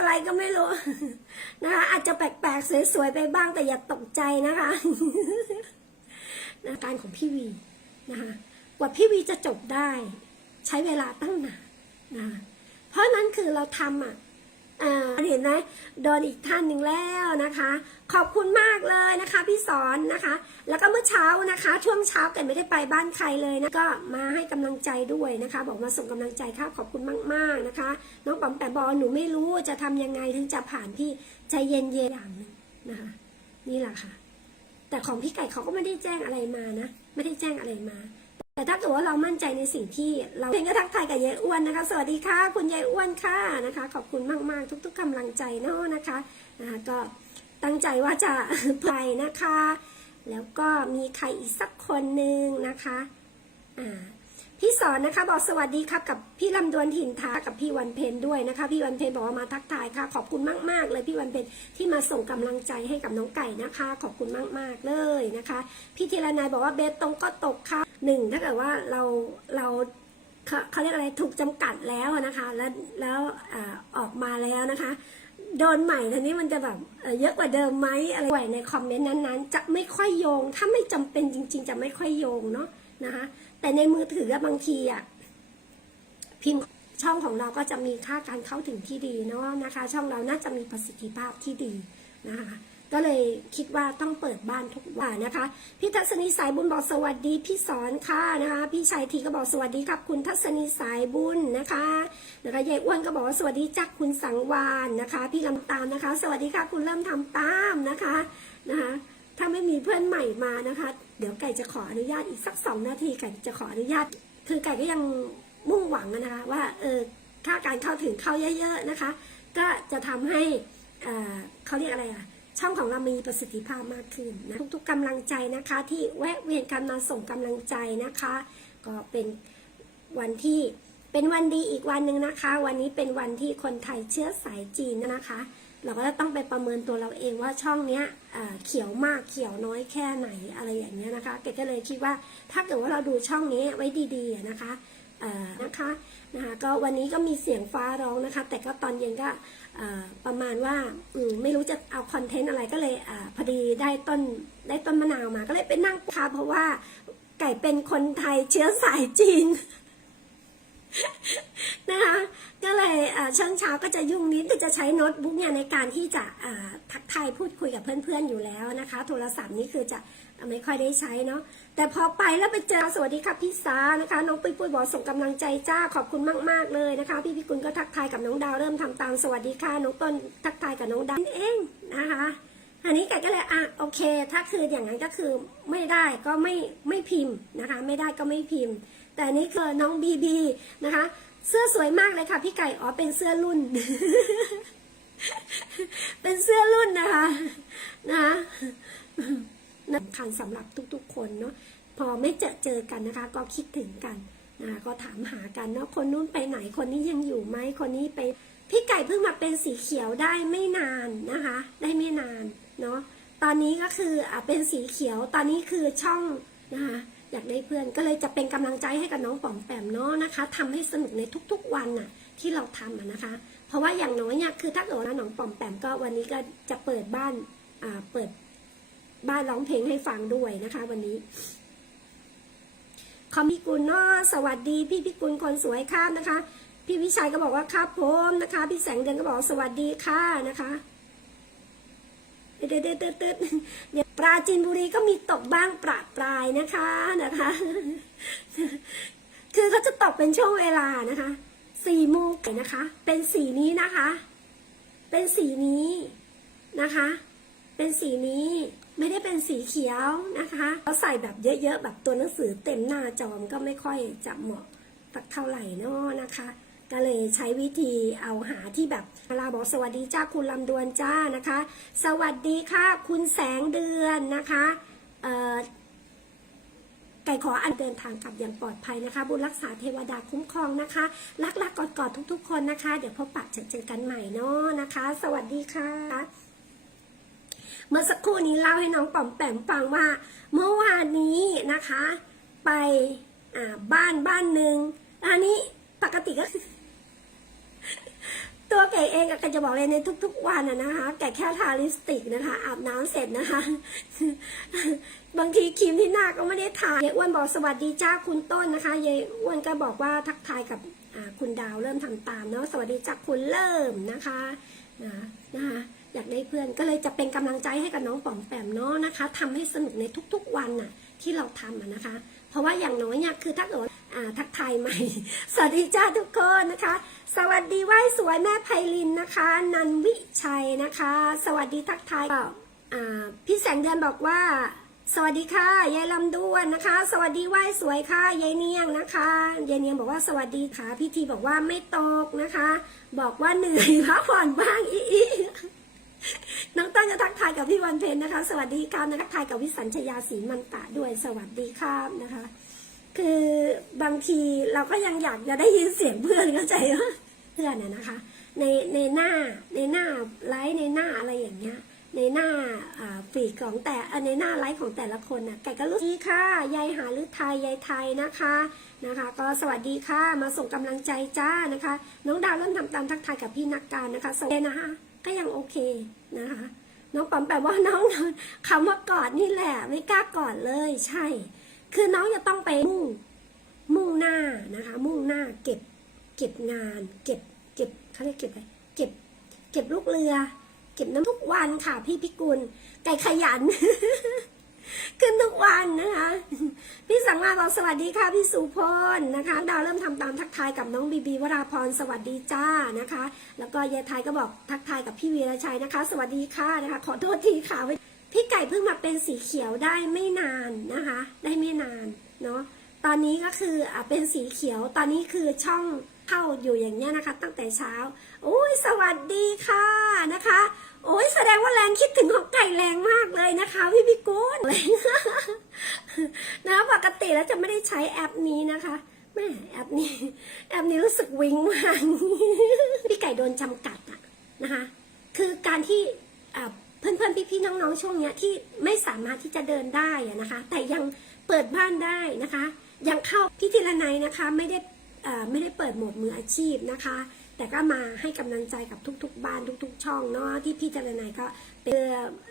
อะไรก็ไม่รู้นะคะอาจจะแปลกๆสวยๆไปบ้างแต่อย่าตกใจนะคะนะการของพี่วีนะคะกว่าพี่วีจะจบได้ ใช้เวลาตั้งนานนะคะเพราะนั้นคือเราทำอะ อ่าเห็นไหมโดนอีกท่านหนึ่งแล้วนะคะ ขอบคุณมากเลยนะคะพี่สอนนะคะ แล้วก็เมื่อเช้านะคะ ช่วงเช้ากันไม่ได้ไปบ้านใครเลยนะก็มาให้กำลังใจด้วยนะคะ บอกมาส่งกำลังใจค่ะขอบคุณมาก ๆนะคะ น้องป๋อมแต่บอหนูไม่รู้จะทำยังไงถึงจะผ่านพี่ใจเย็นๆอย่างหนึ่งนะคะ นี่แหละค่ะ แต่ของพี่ไก่เขาก็ไม่ได้แจ้งอะไรมานะ ไม่ได้แจ้งอะไรมา แต่ถ้าเกิดว่าเรามั่นใจในสิ่งที่เราเพียงก็ทักทายกับยายอ้วนนะคะ สวัสดีค่ะ คุณยายอ้วนค่ะนะคะ ขอบคุณมากๆ ทุก ๆกำลังใจเนาะนะคะนะคะก็ตั้งใจว่าจะไปนะคะ แล้วก็มีใครอีกสักคนหนึ่งนะคะอ่าพี่สอนนะคะบอกสวัสดีครับกับพี่ลำดวนถิ่นท้ากับพี่วันเพ็ญด้วยนะคะ พี่วันเพ็ญบอกว่ามาทักทายค่ะ ขอบคุณมาก ๆ เลยพี่วันเพ็ญที่มาส่งกำลังใจให้กับน้องไก่นะคะ ขอบคุณมาก ๆ เลยนะคะ พี่ธีรนายบอกว่าเบสตรงก็ตกค่ะ หนึ่งถ้าเกิดว่าเราเราเขาเขาเรียกอะไรถูกจำกัดแล้วนะคะ แล้วแล้วออกมาแล้วนะคะ โดนใหม่ทีนี้มันจะแบบเยอะกว่าเดิมไหมอะไรไหวในคอมเมนต์นั้นๆ จะไม่ค่อยโยง ถ้าไม่จำเป็นจริง ๆ จะไม่ค่อยโยงเนาะนะคะแต่ในมือถือะบางทีอะพิมพ์ช่องของเราก็จะมีค่าการเข้าถึงที่ดีเนาะนะคะ ช่องเราน่าจะมีประสิทธิภาพที่ดีนะคะ ก็เลยคิดว่าต้องเปิดบ้านทุกวันนะคะ พี่ทัศนีสายบุญบอกสวัสดี พี่สอนค่ะนะคะ พี่ชัยทีก็บอกสวัสดีครับคุณทัศนีสายบุญนะคะนะคะยายอ้วนก็บอกว่าสวัสดีจักคุณสังวานนะคะ พี่ลำตามนะคะ สวัสดีค่ะคุณเริ่มทำตามนะคะนะคะถ้าไม่มีเพื่อนใหม่มานะคะ เดี๋ยวไก่จะขออนุญาตอีกสักสองนาทีไก่จะขออนุญาต คือไก่ก็ยังมุ่งหวังนะคะว่าเออค่าการเข้าถึงเข้าเยอะ ๆนะคะ ก็จะทำให้เอ่อเขาเรียกอะไรอะ ช่องของเรามีประสิทธิภาพมากขึ้นนะทุกๆกำลังใจนะคะ ที่แวะเวียนกันมาส่งกำลังใจนะคะ ก็เป็นวันที่เป็นวันดีอีกวันหนึ่งนะคะ วันนี้เป็นวันที่คนไทยเชื้อสายจีนนะคะ เราก็จะต้องไปประเมินตัวเราเองว่าช่องเนี้ยเเขียวมากเขียวน้อยแค่ไหนอะไรอย่างเงี้ยนะคะ เกดก็เลยคิดว่าถ้าเกิดว่าเราดูช่องนี้ไว้ดีๆนะคะ นะคะนะคะก็วันนี้ก็มีเสียงฟ้าร้องนะคะ แต่ก็ตอนเย็นก็ประมาณว่ามไม่รู้จะเอาคอนเทนต์อะไรก็เลยอพอดีได้ต้นได้ต้นมะนาวมา ก็เลยไปนั่งคาเพราะว่าไก่เป็นคนไทยเชื้อสายจีน นะคะก็เลยช่วงเช้าก็จะยุ่งนิดก็จะใช้โน้ตบุ๊กเนี่ยในการที่จะทักทายพูดคุยกับเพื่อนๆอยู่แล้วนะคะ โทรศัพท์นี้คือจะไม่ค่อยได้ใช้เนาะแต่พอไปแล้วไปเจอสวัสดีค่ะพี่สานะคะน้องปุ้ยปุ้ยบอกส่งกำลังใจจ้าขอบคุณมาก ๆเลยนะคะ พี่พิกุลก็ทักทายกับน้องดาวเริ่มทำตามสวัสดีค่ะน้องต้นทักทายกับน้องดาวเองนะคะอันนี้ไก่ก็เลยอะโอเค ถ้าคืออย่างนั้นก็คือไม่ได้ก็ไม่ไม่พิมพ์นะคะ ไม่ได้ก็ไม่พิมพ์ แต่นนี้คือน้องบีบีนะคะ เสื้อสวยมากเลยค่ะ พี่ไก่อ๋อเป็นเสื้อรุ่น เป็นเสื้อรุ่นนะคะ นะคะสำคัญสำหรับทุกๆ คนเนาะพอไม่เจอเจอกันนะคะ ก็คิดถึงกันนะคะก็ถามหากันเนาะคนนู้นไปไหนคนนี้ยังอยู่ไหมคนนี้ไปพี่ไก่เพิ่งมาเป็นสีเขียวได้ไม่นานนะคะ ได้ไม่นานเนาะตอนนี้ก็คืออ่าเป็นสีเขียวตอนนี้คือช่องนะคะ อยากได้เพื่อนก็เลยจะเป็นกำลังใจให้กับน้องป๋อมแปมเนาะนะคะทำให้สนุกในทุกๆวันน่ะที่เราทำอะนะคะ เพราะว่าอย่างน้อยเนี่ยคือถ้าเกิดว่าน้องป๋อมแปมก็วันนี้ก็จะเปิดบ้านอ่าเปิดบ้านร้องเพลงให้ฟังด้วยนะคะ วันนี้คอมพิกุลเนาะสวัสดี พี่พิกุลคนสวยค่ะนะคะ พี่วิชัยก็บอกว่าครับผมนะคะ พี่แสงเดือนก็บอกสวัสดีค่ะนะคะ เด็ดเด็ดเด็ดเด็ดปราจีนบุรีก็มีตกบ้างประปรายนะคะนะคะ คือเขาจะตกเป็นช่วงเวลานะคะสี่โมงนะคะ เป็นสีนี้นะคะ เป็นสีนี้นะคะ เป็นสีนี้ไม่ได้เป็นสีเขียวนะคะเราใส่แบบเยอะๆแบบตัวหนังสือเต็มหน้าจอมก็ไม่ค่อยจะเหมาะสักเท่าไหร่นาะนะคะ ก็เลยใช้วิธีเอาหาที่แบบเวลาบอกสวัสดีจ้าคุณลำดวนจ้านะคะ สวัสดีค่ะ คุณแสงเดือนนะคะเไก่ขออันเดินทางกลับอย่างปลอดภัยนะคะ บุญรักษาเทวดาคุ้มครองนะคะ รักรักกอดกอดทุก ๆ คนนะคะ เดี๋ยวพบปะเจอเจอกันใหม่เนาะนะคะ สวัสดีค่ะ เมื่อสักครู่นี้เล่าให้น้องป๋อมแปมฟังว่า เมื่อวานนี้นะคะ ไปบ้านบ้านหนึ่งอันนี้ปกติก็ ตัวแกเองก็จะบอกเลยในทุก ๆ วันอะนะคะแกแค่ทาลิปสติกนะคะ อาบน้ำเสร็จนะคะ บางทีครีมที่หน้าก็ไม่ได้ทายายอ้วนบอกสวัสดีจ้าคุณต้นนะคะยายอ้วนก็บอกว่าทักทายกับคุณดาวเริ่มทำตามเนาะสวัสดีจ้าคุณเริ่มนะคะนะนะคะอยากได้เพื่อนก็เลยจะเป็นกำลังใจให้กับน้องป๋อมแปมเนาะนะคะทำให้สนุกในทุกๆวันน่ะที่เราทำอะนะคะ เพราะว่าอย่างน้อยเนี่ยคือถ้าเกิดว่าอ่า ทักทายใหม่ สวัสดีจ้าทุกคนนะคะ สวัสดีไหว้สวยแม่ไพลินนะคะ นันวิชัยนะคะ สวัสดีทักทายก็อ่าพี่แสงเดือนบอกว่า สวัสดีค่ะยายลำด้วนนะคะ สวัสดีไหว้สวยค่ะยายเนียงนะคะยายเนียงบอกว่าสวัสดีค่ะพี่ทีบอกว่าไม่ตกนะคะ บอกว่าเหนื่อยพักผ่อนบ้างอีน้องต้นจะทักทายกับพี่วันเพ็ญนะคะ สวัสดีครับนะทักทายกับวิสัญชยาศรีมันตะด้วยสวัสดีครับนะคะ คือบางทีเราก็ยังอยากจะได้ยินเสียงเพื่อนเข้าใจว่าเพื่อนน่ะนะคะ ในในหน้าในหน้าไลฟ์ในหน้าอะไรอย่างเงี้ย ในหน้าอ่าฟีของแต่ในหน้าไลฟ์ของแต่ละคนน่ะแกก็รู้ดีค่ะยายหาลือไทยยายไทยนะคะนะคะ ก็สวัสดีค่ะมาส่งกำลังใจจ้านะคะ น้องดาวเริ่มทำตามทักทายกับพี่นักการนะคะสวัสดีนะคะ ก็ยังโอเคนะคะน้องปอมแปลว่าน้องคำว่ากอดนี่แหละ ไม่กล้ากอดเลยใช่ คือน้องจะต้องไปมุ่งมุ่งหน้านะคะ มุ่งหน้าเก็บเก็บงาน เก็บเก็บเขาเรียกเก็บอะไรเก็บ เก็บลูกเรือ เก็บน้ำทุกวันค่ะพี่พิกุลไก่ขยันขึ้นทุกวันนะคะ พี่สังมาบอกสวัสดีค่ะ พี่สุพลนะคะ ดาวเริ่มทำตามทักทายกับน้องบีบีวราพรสวัสดีจ้านะคะ แล้วก็ยายไทยก็บอกทักทายกับพี่วีรชัยนะคะ สวัสดีค่ะนะคะ ขอโทษทีค่ะ พี่ไก่เพิ่งมาเป็นสีเขียวได้ไม่นานนะคะ ได้ไม่นานเนาะตอนนี้ก็คืออะเป็นสีเขียวตอนนี้คือช่องเข้าอยู่อย่างเงี้ยนะคะ ตั้งแต่เช้าโอ้ยสวัสดีค่ะนะคะ โอ้ยแสดงว่าแรงคิดถึงของไก่แรงมากเลยนะคะ พี่พี่กุ้นนะปกติแล้วจะไม่ได้ใช้แอปนี้นะคะแม่แอปนี้ แอปนี้รู้สึกวิงมากพี่ไก่โดนจำกัดอะนะคะ คือการที่อ่า เพื่อนๆพี่ๆน้องๆช่วงเนี้ยที่ไม่สามารถที่จะเดินได้นะคะ แต่ยังเปิดบ้านได้นะคะ ยังเข้าพิธีละไนยนะคะไม่ได้ไม่ได้เปิดหมดมืออาชีพนะคะ แต่ก็มาให้กำลังใจกับทุก ๆ บ้านทุก ๆ ช่องเนาะที่พี่เจรนายก็เป็น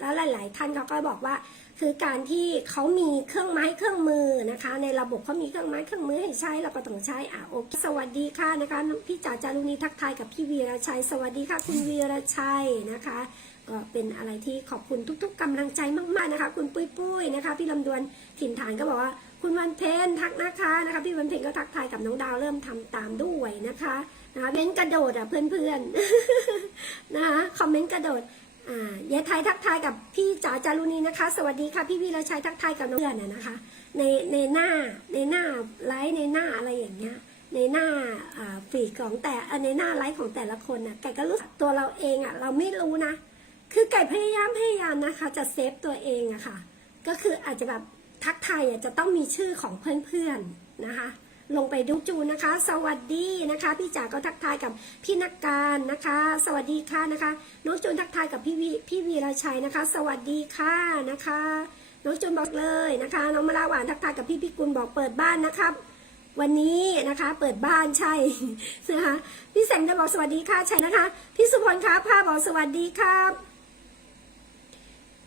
แล้วหลาย ๆ ท่านเขาก็บอกว่า คือการที่เขามีเครื่องไม้เครื่องมือนะคะ ในระบบเขามีเครื่องไม้เครื่องมือให้ใช้เราก็ต้องใช้อะโอเคสวัสดีค่ะนะคะพี่จ๋าจารุณีทักทายกับพี่วีรชัย สวัสดีค่ะ คุณวีรชัยนะคะ ก็เป็นอะไรที่ขอบคุณทุก ๆกำลังใจมากๆนะคะ คุณปุ้ยปุ้ยนะคะ พี่ลำดวนถิ่นฐานก็บอกว่า คุณวันเพ็ญทักนะคะนะคะพี่วันเพ็ญก็ทักทายกับน้องดาวเริ่มทำตามด้วยนะคะนะคะเม้นต์กระโดดอะเพื่อนๆนะคะคอมเมนต์กระโดดอ่ายายไทยทักทายกับพี่จ๋าจารุณีนะคะ สวัสดีค่ะพี่วีรชัยทักทายกับน้องเพื่อนน่ะนะคะ ในในหน้าในหน้าไลฟ์ในหน้าอะไรอย่างเงี้ยในหน้าอ่าฟีของแต่อ่อในหน้าไลฟ์ของแต่ละคนน่ะไก่ก็รู้สึกตัวเราเองอะ เราไม่รู้นะ คือไก่พยายามพยายามนะคะ จะเซฟตัวเองอะค่ะ ก็คืออาจจะแบบทักทายจะต้องมีชื่อของเพื่อนๆนะคะ ลงไปดูจูนะคะ สวัสดีนะคะ พี่จ๋าก็ทักทายกับพี่นักการนะคะ สวัสดีค่ะนะคะน้องจูนทักทายกับพี่วีพี่วีรชัยนะคะ สวัสดีค่ะนะคะน้องจูนบอกเลยนะคะน้องมะลาหวานทักทายกับพี่พิกุลบอกเปิดบ้านนะครับวันนี้นะคะเปิดบ้านใช่นะคะพี่แสงจะบอกสวัสดีค่ะใช่นะคะพี่สุพลครับพาบอกสวัสดีครับ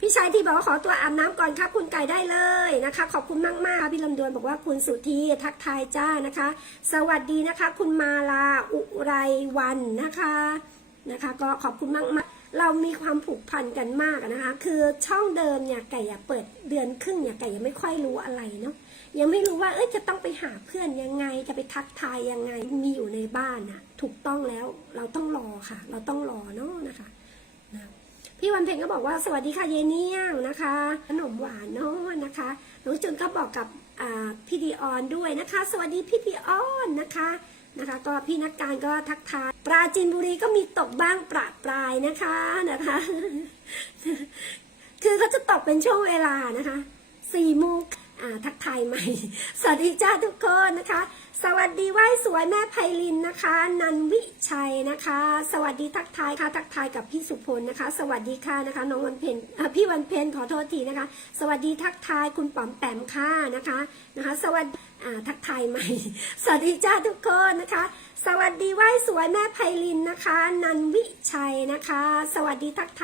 พี่ชายที่บอกว่าขอตัวอาบน้ำก่อนครับคุณไก่ได้เลยนะคะ ขอบคุณมากมากพี่ลำดวนบอกว่าคุณสุธีทักทายจ้านะคะ สวัสดีนะคะ คุณมาลาอุไรวันนะคะนะคะ ก็ขอบคุณมากมากเรามีความผูกพันกันมากนะคะ คือช่องเดิมเนี่ยไก่อยากเปิดเดือนครึ่งเนี่ยไก่ยังไม่ค่อยรู้อะไรเนาะยังไม่รู้ว่าเอ้ยจะต้องไปหาเพื่อนยังไงจะไปทักทายยังไงมีอยู่ในบ้านน่ะถูกต้องแล้วเราต้องรอค่ะ เราต้องรอเนาะนะคะ พี่วันเพ็ญก็บอกว่าสวัสดีค่ะเยเนียงนะคะ ขนมหวานเนาะนะคะน้องจุนก็บอกกับพี่ดีออนด้วยนะคะ สวัสดีพี่ดีออนนะคะนะคะ ก็พี่นักการก็ทักทายปราจีนบุรีก็มีตกบ้างประปรายนะคะนะคะ คือเขาจะตกเป็นช่วงเวลานะคะสี่โมง ทักทายใหม่ สวัสดีจ้าทุกคนนะคะ สวัสดีไหว้สวยแม่ไพลินนะคะ นันวิชัยนะคะ สวัสดีทักทายค่ะ ทักทายกับพี่สุพลนะคะ สวัสดีค่ะนะคะ น้องวันเพ็ญพี่วันเพ็ญขอโทษทีนะคะ สวัสดีทักทายคุณป๋อมแปมค่ะนะคะนะคะ สวัสดีทักทายใหม่ สวัสดีจ้าทุกคนนะคะ สวัสดีไหว้สวยแม่ไพลินนะคะ นันวิชัยนะคะ สวัสดีทักทาย